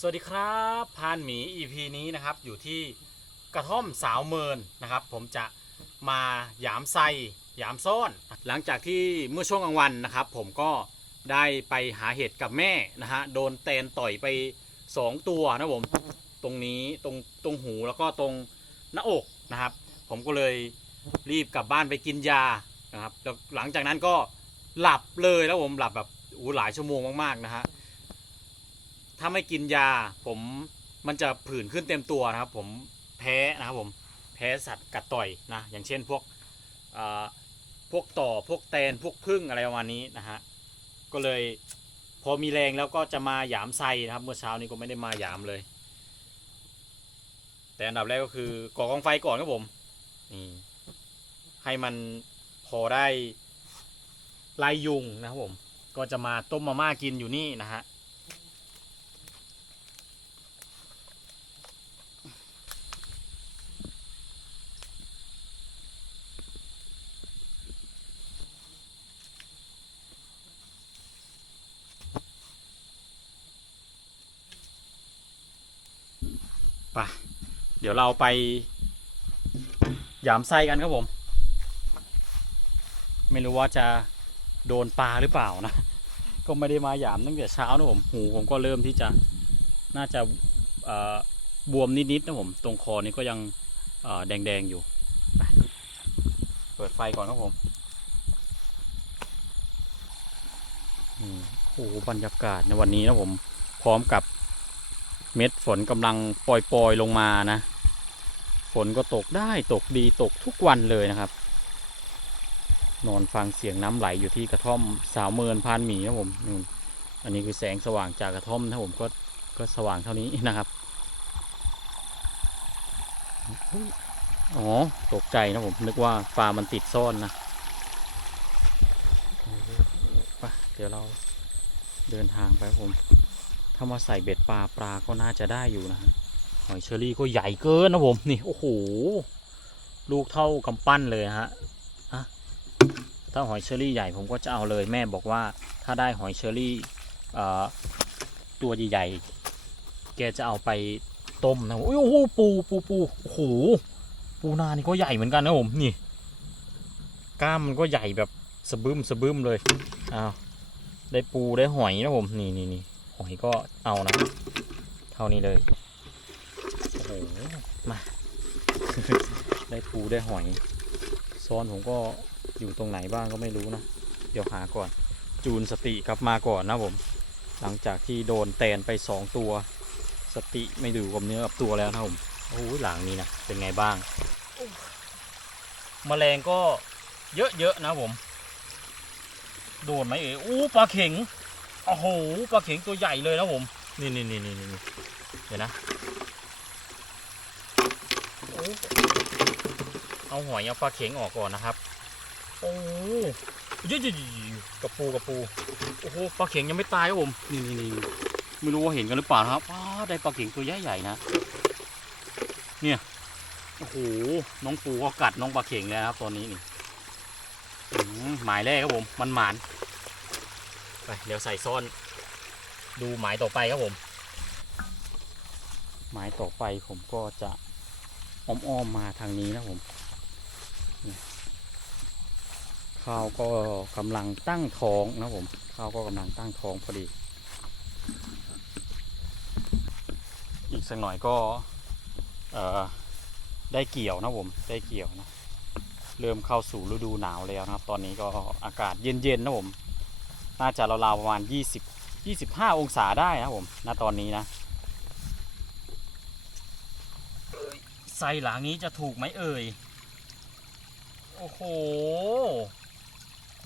สวัสดีครับพานหมี EP นี้นะครับอยู่ที่กระท่อมสาวเมินนะครับ ผมจะมาหยามไซหยามซ่อน หลังจากที่เมื่อช่วงกลางวันนะครับ ผมก็ได้ไปหาเห็ดกับแม่นะฮะโดนแตนต่อยไป 2 ตัวนะผมตรงนี้ตรงตรงหูแล้วก็ตรงหน้าอกนะครับ ผมก็เลยรีบกลับบ้านไปกินยานะครับแล้วหลังจากนั้นก็หลับเลยแล้วผมหลับแบบอู้หลายชั่วโมงมากๆนะฮะ ถ้าไม่กินยาผมมันจะผื่นขึ้นเต็มตัวนะครับ ผมแพ้นะครับผมแพ้สัตว์กัดต่อยนะอย่างเช่นพวกพวกต่อพวกแตนพวกพึ่งอะไรประมาณนี้นะฮะก็เลยพอมีแรงแล้วก็จะมาหยามไซนะครับ เมื่อเช้านี้ก็ไม่ได้มาหยามเลย แต่อันดับแรกก็คือก่อกองไฟก่อนครับผมนี่ให้มันพอได้ไล่ยุงนะครับผม ก็จะมาต้มมาม่ากินอยู่นี่นะฮะ ปเดี๋ยวเราไปหยามไส้กันครับผม ไม่รู้ว่าจะโดนปลาหรือเปล่านะ ก็ไม่ได้มาหยามตั้งแต่เช้านะผมหูผมก็เริ่มที่จะน่าจะบวมนิดๆนะผม ตรงคอนี้ก็ยังแดงๆอยู่ เปิดไฟก่อนครับผมโอ้โหบรรยากาศในวันนี้นะผม พร้อมกับ เม็ดฝนกำลังปล่อยๆลงมานะ ฝนก็ตกได้ตกดีตกทุกวันเลยนะครับ นอนฟังเสียงน้ำไหลอยู่ที่กระท่อมสาวเมินพานหมีนะผมนู่อันนี้คือแสงสว่างจากกระท่อมนะผมก็ก็สว่างเท่านี้นะครับอ๋อตกใจนะผมนึกว่าปลามันติดซ่อนนะไปเดี๋ยวเราเดินทางไปผม ถ้ามาใส่เบ็ดปลาปลาก็น่าจะได้อยู่นะฮะหอยเชอรี่ก็ใหญ่เกินนะผมนี่โอ้โหลูกเท่ากำปั้นเลยฮะอะถ้าหอยเชอรี่ใหญ่ผมก็จะเอาเลยแม่บอกว่า ถ้าได้หอยเชอรี่เอ่อตัวใหญ่ๆแกจะเอาไปต้มนะโอ้ยโอ้โหปูปูปูโอ้โหปูนานี่ก็ใหญ่เหมือนกันนะผมนี่กล้ามมันก็ใหญ่แบบสะบึมสะบึมเลยอ้าวได้ปูได้หอยนะผมนี่นี่นี่ หอยก็เอานะ เท่านี้เลย โอ้โห มา ได้ปูได้หอยซ้อนผมก็อยู่ตรงไหนบ้างก็ไม่รู้นะ เดี๋ยวหาก่อน จูนสติกลับมาก่อนนะผม หลังจากที่โดนแตนไปสองตัว สติไม่ดูกับเนื้อกับตัวแล้วนะผม โอ้โหหลังนี้นะ เป็นไงบ้างแมลงก็เยอะๆนะผม โดนไหมเอ๋อู้ปลาเข็ง โอ้โหปลาเข็งตัวใหญ่เลยนะผม นี่นี่นี่นี่นี่เดี๋ยวนะโอ้เอาหอยเอาปลาเข็งออกก่อนนะครับ โอ้ยยๆกระปูกระปู โอ้โหปลาเข็งยังไม่ตายครับผม นี่นี่นี่ไม่รู้ว่าเห็นกันหรือเปล่านะครับอ้าได้ปลาเข็งตัวใหญ่ใหญ่ๆนะ เนี่ย โอ้โห น้องปูก็กัดน้องปลาเข็งแล้วครับตอนนี้นี่อืมหมายแรกครับผม มันหมาน ไปเดี๋ยวใส่ซ่อน ดูหมายต่อไปครับผม หมายต่อไปผมก็จะอ้อมๆมาทางนี้นะผมข้าวก็กำลังตั้งท้องนะผมข้าวก็กำลังตั้งท้องพอดี อีกสักหน่อยก็ได้เกี่ยวนะผมได้เกี่ยวนะเริ่มเข้าสู่ฤดูหนาวแล้วนะครับ ตอนนี้ก็อากาศเย็นๆนะผม น่าจะราวๆประมาณ 20 25 องศาได้นะผมณตอนนี้นะไส้หลังนี้จะถูกไหมเอ่ย โอ้โห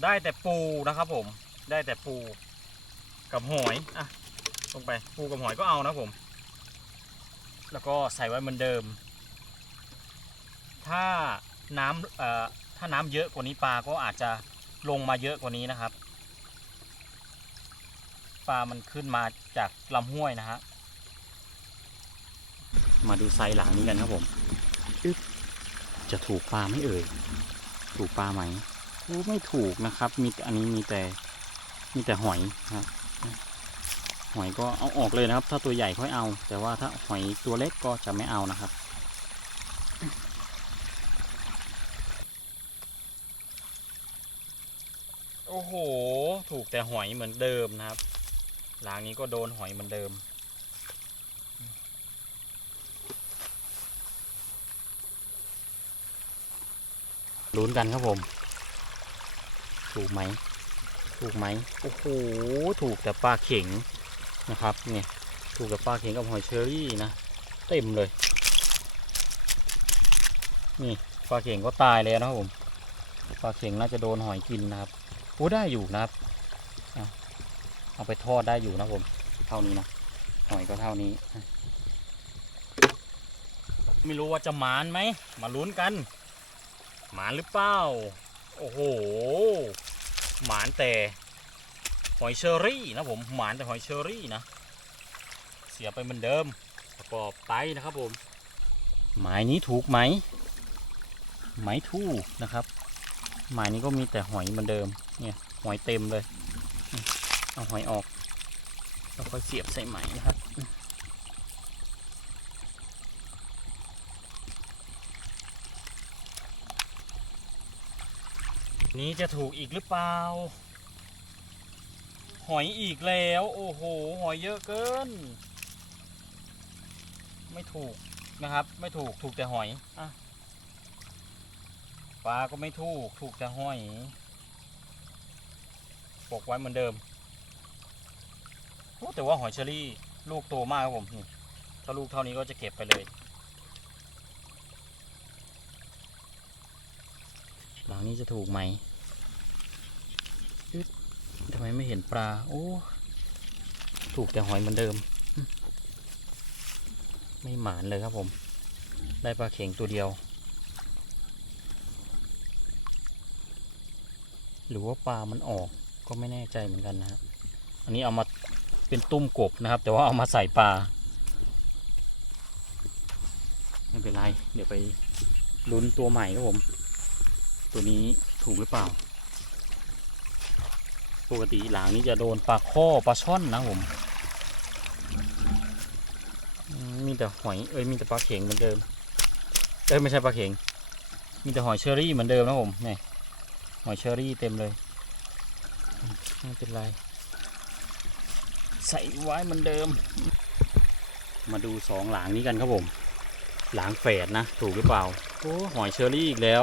ได้แต่ปูนะครับผม ได้แต่ปูกับหอย อะ ลงไป ปูกับหอยก็เอานะผม แล้วก็ใส่ไว้เหมือนเดิม ถ้าน้ำเอ่อ ถ้าน้ำเยอะกว่านี้ปลาก็อาจจะลงมาเยอะกว่านี้นะครับ ลามันขึ้นมาจากลำห้วยนะฮะ มาดูไซส์หลังนี้กันครับผมอึ๊บจะถูกปลาไหม่เอ่ย ถูกปลาไหมโอ้ไม่ถูกนะครับ มีอันนี้มีแต่ มีแต่หอยนะครับ หอยก็เอาออกเลยนะครับ ถ้าตัวใหญ่ค่อยเอา แต่ว่าถ้าหอยตัวเล็กก็จะไม่เอานะครับโอ้โห ถูกแต่หอยเหมือนเดิมนะครับ หลังนี้ก็โดนหอยเหมือนเดิม ลุ้นกันครับผม ถูกไหม ถูกไหม โอ้โห ถูกแต่ปลาเข็งนะครับเนี่ยถูกกับปลาเข็งกับหอยเชอรี่นะ เต็มเลย นี่ปลาเข็งก็ตายแล้วนะครับผมปลาเข็งน่าจะโดนหอยกินนะครับโอ้ได้อยู่นะครับ เอาไปทอดได้อยู่นะผม เท่านี้นะหอยก็เท่านี้ ไม่รู้ว่าจะหมานไหม มาลุ้นกัน หมานหรือเปล่า โอ้โห หมานแต่หอยเชอรี่นะผม หมานแต่หอยเชอรี่นะ เสียไปเหมือนเดิม ประกอบไปนะครับผม หมายนี้ถูกไหมไหมถูกนะครับ หมายนี้ก็มีแต่หอยเหมือนเดิม เนี่ย หอยเต็มเลยนี่ เอาหอยออกแล้วค่อยเสียบใส่ไหมนะครับนี้จะถูกอีกหรือเปล่า หอยอีกแล้ว โอ้โห หอยเยอะเกิน ไม่ถูกนะครับ ไม่ถูก ถูกแต่หอยอะปลาก็ไม่ถูก ถูกแต่หอย ปกไว้เหมือนเดิม แต่ว่าหอยเชอรี่ลูกโตมากครับผมนี่ถ้าลูกเท่านี้ก็จะเก็บไปเลยหลังนี้จะถูกไหมทำไมไม่เห็นปลา โอ้ ถูกแต่หอยเหมือนเดิม ไม่หมานเลยครับผม ได้ปลาเข็งตัวเดียว หรือว่าปลามันออกก็ไม่แน่ใจเหมือนกันนะครับอันนี้เอามา เป็นตุ้มกบนะครับ แต่ว่าเอามาใส่ปลาไม่เป็นไรเดี๋ยวไปลุ้นตัวใหม่ครับผม ตัวนี้ถูกหรือเปล่า ปกติหลางนี้จะโดนปลาข้อปลาช่อนนะผมมมีแต่หอยเอ้ยมีแต่ปลาเข็งเหมือนเดิมเอ้ยไม่ใช่ปลาเข็ง มีแต่หอยเชอรี่เหมือนเดิมนะผมนี่หอยเชอรี่เต็มเลยไม่เป็นไร ใส่ไว้เหมือนเดิม มาดูสองหลางนี้กันครับผม หลางแฝดนะ ถูกหรือเปล่าโอ้หอยเชอรี่อีกแล้ว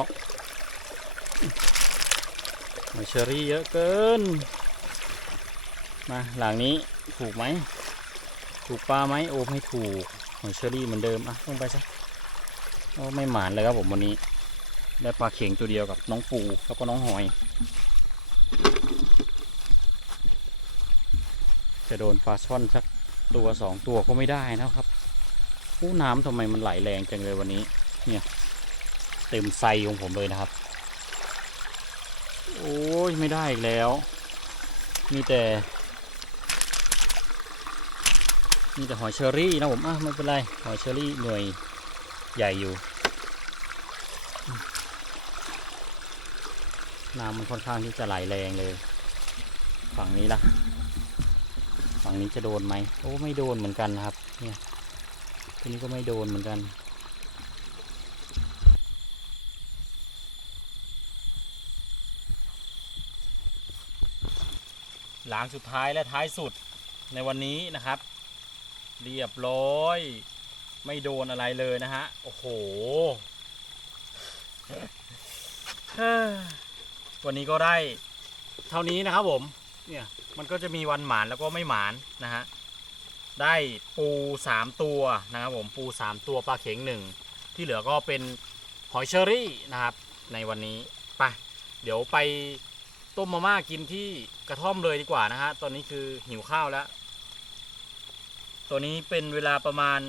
หอยเชอรี่เยอะเกิน มาหลังนี้ถูกไหม ถูกปลาไหมโอ้ไม่ถูก หอยเชอรี่เหมือนเดิมอะลงไปซะโอ้ไม่หมานเลยครับผมวันนี้ ได้ปลาเข็งตัวเดียวกับน้องปูแล้วก็น้องหอย จะโดนปลาช่อนสักตัวสองตัวก็ไม่ได้นะครับอู้น้ำทำไมมันไหลแรงจังเลยวันนี้ เนี่ย เต็มไซของผมเลยนะครับ โอ้ยไม่ได้อีกแล้ว มีแต่ มีแต่หอยเชอรี่นะผมอะไม่เป็นไร หอยเชอรี่หน่วยใหญ่อยู่ น้ำมันค่อนข้างที่จะไหลแรงเลย ฝั่งนี้ล่ะ ฝั่งนี้จะโดนไหมโอ้ไม่โดนเหมือนกันนะครับ เนี่ยตัวนี้ก็ไม่โดนเหมือนกันหลางสุดท้ายและท้ายสุดในวันนี้นะครับ เรียบร้อย ไม่โดนอะไรเลยนะฮะ โอ้โห วันนี้ก็ได้ เท่านี้นะครับผม เนี่ยมันก็จะมีวันหมานแล้วก็ไม่หมานนะฮะได้ปูสามตัวนะครับผมปูสามตัวปลาเข็งหนึ่งที่เหลือก็เป็นหอยเชอรี่นะครับ ในวันนี้ไปเดี๋ยวไปต้มมาม่ากินที่กระท่อมเลยดีกว่านะฮะตอนนี้คือหิวข้าวแล้ว ตัวนี้เป็นเวลาประมาณ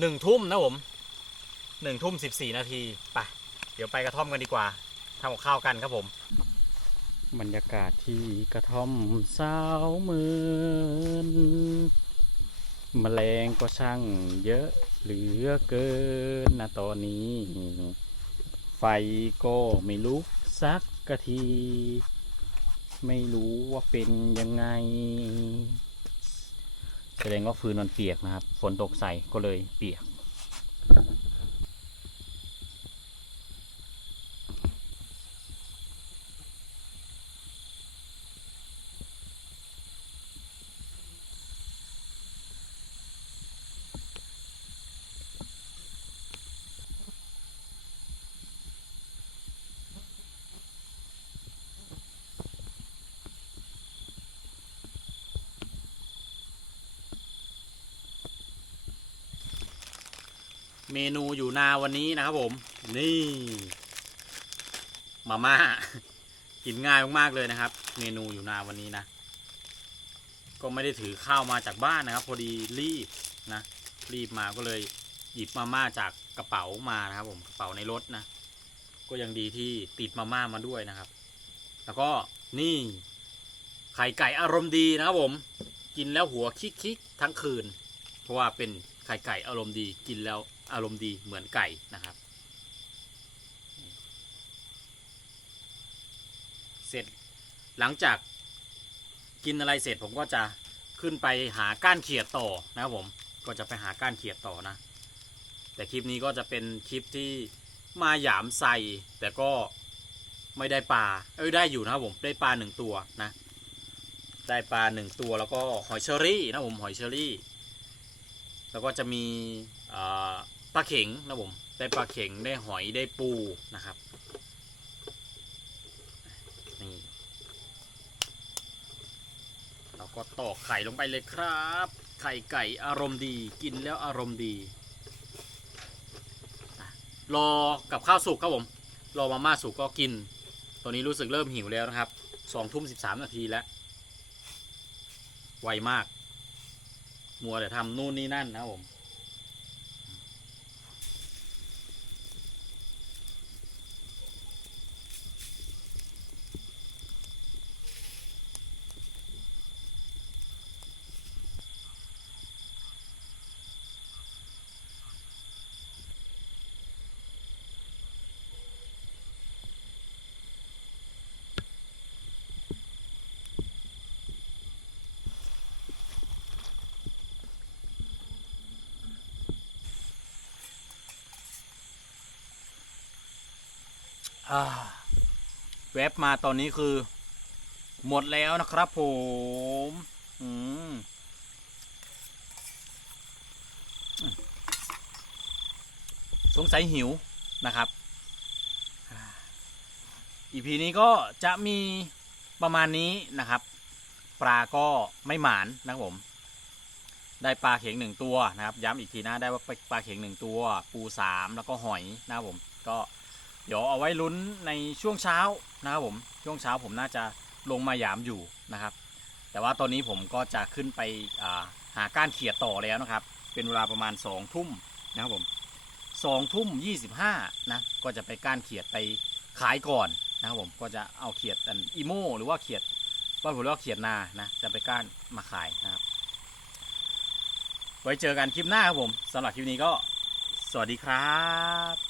หนึ่งทุ่มนะผมหนึ่งทุ่มสิบสี่นาทีไปเดี๋ยวไปกระท่อมกันดีกว่าทำกับข้าวกันครับผม บรรยากาศที่กระท่อมสาวมือนแมลงก็ช่างเยอะเหลือเกินนะตอนนี้ ไฟก็ไม่ลุกสักกะที ไม่รู้ว่าเป็นยังไง แสดงว่าฟืนมันเปียกนะครับ ฝนตกใส่ก็เลยเปียก เมนูอยู่นาวันนี้นะครับผม นี่ มาม่า กินง่ายมากๆเลยนะครับ เมนูอยู่นาวันนี้นะ ก็ไม่ได้ถือข้าวมาจากบ้านนะครับ พอดีรีบนะ รีบมาก็เลยหยิบมาม่าจากกระเป๋ามานะครับ ผมกระเป๋าในรถนะ ก็ยังดีที่ติดมาม่ามาด้วยนะครับ แล้วก็นี่ ไข่ไก่อารมณ์ดีนะครับผม กินแล้วหัวคิกๆทั้งคืน เพราะว่าเป็นไข่ไก่อารมณ์ดีกินแล้ว อารมณ์ดีเหมือนไก่นะครับ เสร็จหลังจากกินอะไรเสร็จผมก็จะขึ้นไปหาก้านเขียดต่อนะครับผมก็จะไปหาก้านเขียดต่อนะ แต่คลิปนี้ก็จะเป็นคลิปที่มาหยามใส่แต่ก็ไม่ได้ปลาเอ้ยได้อยู่นะครับผมได้ปลาหนึ่งตัวนะ ได้ปลาหนึ่งตัวแล้วก็หอยเชอรี่นะผมหอยเชอรี่ แล้วก็จะมีอ ปลาเข็งนะผมได้ปลาเข็งได้หอยได้ปูนะครับนี่เราก็ตอกไข่ลงไปเลยครับ ไข่ไก่อารมณ์ดีกินแล้วอารมณ์ดีรอกับข้าวสุกครับผมรอมาม่าสุกก็กิน ตอนนี้รู้สึกเริ่มหิวแล้วนะครับสองทุ่มสิบสามนาทีแล้ว ไวมาก มัวแต่ทำนู่นนี่นั่นนะครับผม แวบมาตอนนี้คือ หมดแล้วนะครับผมอืมสงสัยหิวนะครับ อีพีนี้ก็จะมีประมาณนี้นะครับ ปลาก็ไม่หมานนะครับผม ได้ปลาเข็งหนึ่งตัวนะครับ ย้ำอีกทีนะได้ว่าปลาเข็งหนึ่งตัว ปูสามแล้วก็หอยนะครับผมก็ เดี๋ยวเอาไว้ลุ้นในช่วงเช้านะครับผมช่วงเช้าผมน่าจะลงมาหยามอยู่นะครับ แต่ว่าตอนนี้ผมก็จะขึ้นไปหาก้านเขียดต่อแล้วนะครับ เป็นเวลาประมาณ2องทุ่มนะครับผมสองทุ่มยี่สิบห้านะก็จะไปก้านเขียดไปขายก่อนนะครับผมก็จะเอาเขียดอันอีโมหรือว่าเขียดบ้าผมเรียกว่าเขียดนานะจะไปก้านมาขายนะครับ ไว้เจอกันคลิปหน้าครับผมสำหรับคลิปนี้ก็สวัสดีครับ